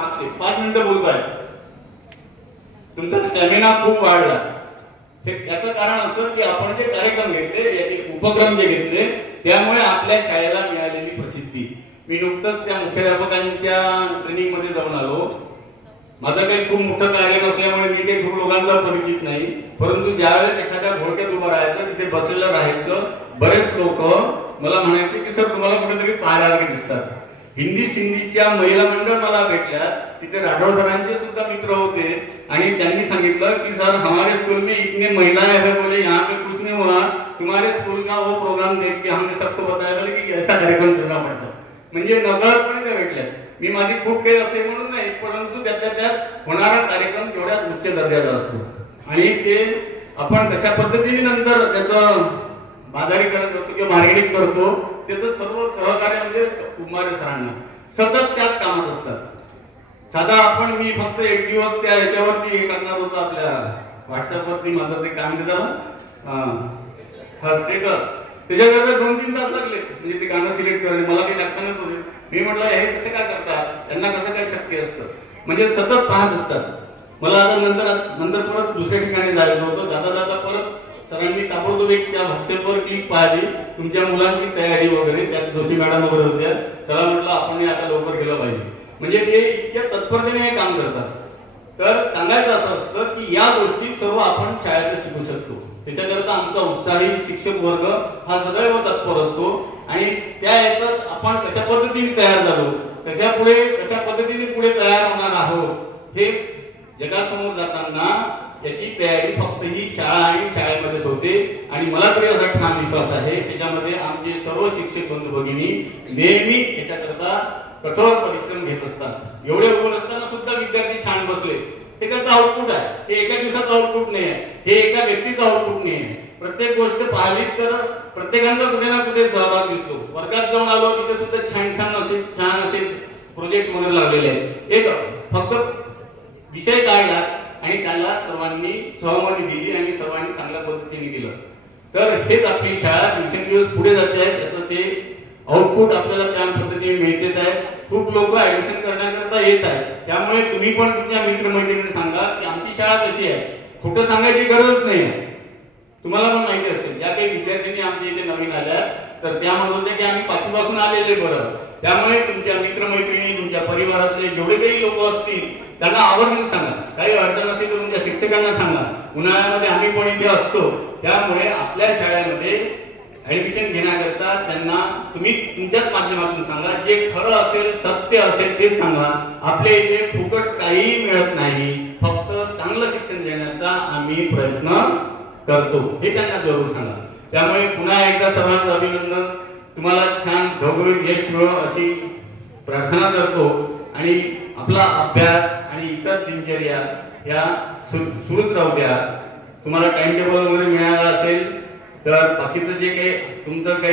मागचे. पाच मिनिटं बोलताय तुमचा स्टॅमिना खूप वाढला. हे त्याचं कारण असं की आपण जे कार्यक्रम घेतले याचे उपक्रम जे घेतले त्यामुळे आपल्या शाळेला मिळालेली प्रसिद्धी. मी नुकतंच त्या मुख्याध्यापकांच्या ट्रेनिंगमध्ये जाऊन आलो. माझं काही खूप मोठं कार्य नसल्यामुळे मी काही खूप लोकांचा परिचित नाही. परंतु ज्यावेळेस एखाद्या घोडक्यात उभं राहायचं तिथे बसलेलं राहायचं बरेच लोक मला म्हणायचे की सर तुम्हाला कुठेतरी पाहायला दिसतात. हिंदी सिंधीच्या महिला मंडळ मला भेटल्या. तिथे राठोड सरांचे सुद्धा मित्र होते. आणि त्यांनी सांगितलं की सर हमारे स्कूल में इतने महिलाएं हैं. बोले यहाँ पे कुछ नहीं हुआ. तुम्हारे स्कूल का वो प्रोग्राम देख के हमने सबको बताया बोले की ऐसा कार्यक्रम करना पड़ता. म्हणजे नकळतपणे त्या भेटल्या. मी माझी खूप काही असे म्हणून नाही परंतु त्यातल्या त्यात होणारा कार्यक्रम तेवढ्याच उच्च दर्जाचा असतो. आणि ते आपण कशा पद्धतीने नंतर त्याचं बाजारीकरण करतो किंवा मार्केटिंग करतो त्याचं सर्व सहकार्य म्हणजे कुंभारे सरांना. सतत त्याच कामात असतात. साधा आपण मी फक्त एक दिवस त्या याच्यावरती हे करणार होतो आपल्या व्हॉट्सअपवरती माझं ते काम झालं हा. स्टेटस त्याच्याकरता दोन तीन तास लागले म्हणजे ते गाणं सिलेक्ट करणे मला काही लागत नाही होते मी म्हटलं हे कसं काय करतात? त्यांना कसं काय शक्य असतं? म्हणजे सतत पाहत असतात. मला आता नंतर नंतर परत दुसऱ्या ठिकाणी जायचं होतं. जाता जाता परत सरांनी ताबडतोब एक त्या व्हॉट्सअपवर क्लिक पाहिली तुमच्या मुलांची तयारी वगैरे त्यात जोशी मॅडम वगैरे होत्या. चला म्हटलं आपण आता लवकर गेलं पाहिजे. म्हणजे ते इतक्या तत्परतेने हे काम करतात. तर सांगायचं असं असतं की या गोष्टी सर्व आपण शाळेतच शिकू शकतो. त्याच्याकरता आमचा उत्साही शिक्षक वर्ग हा सदैव तत्पर असतो. आणि त्या याच्यात आपण कशा पद्धतीने तयार झालो कशा पुढे कशा पद्धतीने पुढे तयार होणार आहोत हे जगासमोर जाताना याची तयारी फक्त ही शाळा आणि शाळेमध्येच होते. आणि मला तरी असा ठाम विश्वास आहे त्याच्यामध्ये आमचे सर्व शिक्षक बंधू भगिनी नेहमी याच्याकरता कठोर परिश्रम घेत असतात. एवढे ऊन असताना सुद्धा विद्यार्थी छान बसले. हे त्याचं आउटपुट आहे. हे एका दिवसाचं आउटपुट नाही आहे. हे एका व्यक्तीचं आउटपुट नाही आहे. प्रत्येक गोष्ट पाहिली तर प्रत्येकांचा कुठे ना कुठे सहभाग दिसतो. वर्गात जाऊन आलो तिथे सुद्धा छान छान असे छान असे प्रोजेक्ट वगैरे लागलेले आहेत. एक फक्त विषय काढला आणि त्याला सर्वांनी सहमती दिली आणि सर्वांनी चांगल्या पद्धतीने केलं तर हेच आपली शाळा दिवसेंदिवस पुढे जाते आहे. त्याचं ते आउटपुट आपल्याला त्या पद्धतीने मिळतेच आहे. खूप लोक ऍडमिशन करण्याकरता येत आहेत. त्यामुळे तुम्ही पण तुमच्या मित्रमैत्रिणींना सांगा की आमची शाळा कशी आहे? खोटं सांगायची गरज नाही आहे. तुम्हाला पण माहिती असेल ज्या काही विद्यार्थ्यांनी आमच्या इथे नवीन आल्या तर त्या म्हणत होत्या की आम्ही पाचवीपासून आलेले बरं. त्यामुळे तुमच्या मित्रमैत्रिणी तुमच्या परिवारातले जेवढे काही लोक असतील त्यांना आवर्जून सांगा. काही अडचण असेल तर तुमच्या शिक्षकांना सांगा. उन्हाळ्यामध्ये आम्ही पण इथे असतो. त्यामुळे आपल्या शाळेमध्ये ऍडमिशन घेण्याकरता त्यांना तुम्ही तुमच्याच माध्यमातून सांगा. जे खरं असेल सत्य असेल तेच सांगा. आपल्या इथे फुकट काहीही मिळत नाही. फक्त चांगलं शिक्षण देण्याचा आम्ही प्रयत्न करतो. हे त्यांना जरूर सांगा. त्यामुळे पुन्हा एकदा सर्वांचं अभिनंदन. तुम्हाला छान ढवळून यश मिळो अशी प्रार्थना करतो. आणि आपला अभ्यास आणि इतर दिनचर्या या सुरूच राहू द्या. तुम्हाला टाइम टेबल वगैरे मिळाला असेल तर बाकीचं जे काही तुमचं काही